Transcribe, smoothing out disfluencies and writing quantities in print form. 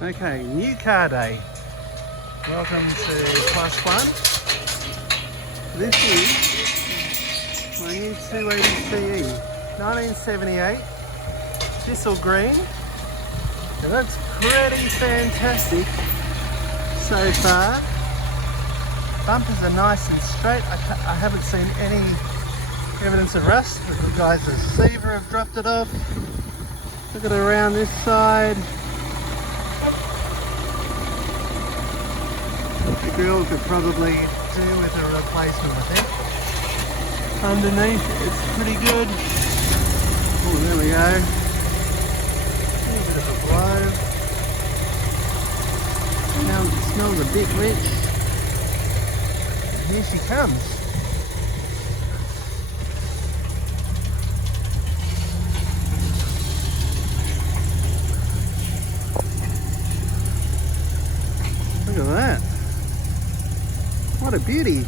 Okay, new car day. Welcome to Plus One. This is my new 280 CE, 1978, Thistle Green. It looks pretty fantastic so far. Bumpers are nice and straight. I haven't seen any evidence of rust. The guys at Seaver have dropped it off. Look at it around this side. The grill could probably do with a replacement, I think. Underneath, it's pretty good. Oh, there we go. A little bit of a blow. Smells a bit rich. Here she comes. Look at that. What a beauty.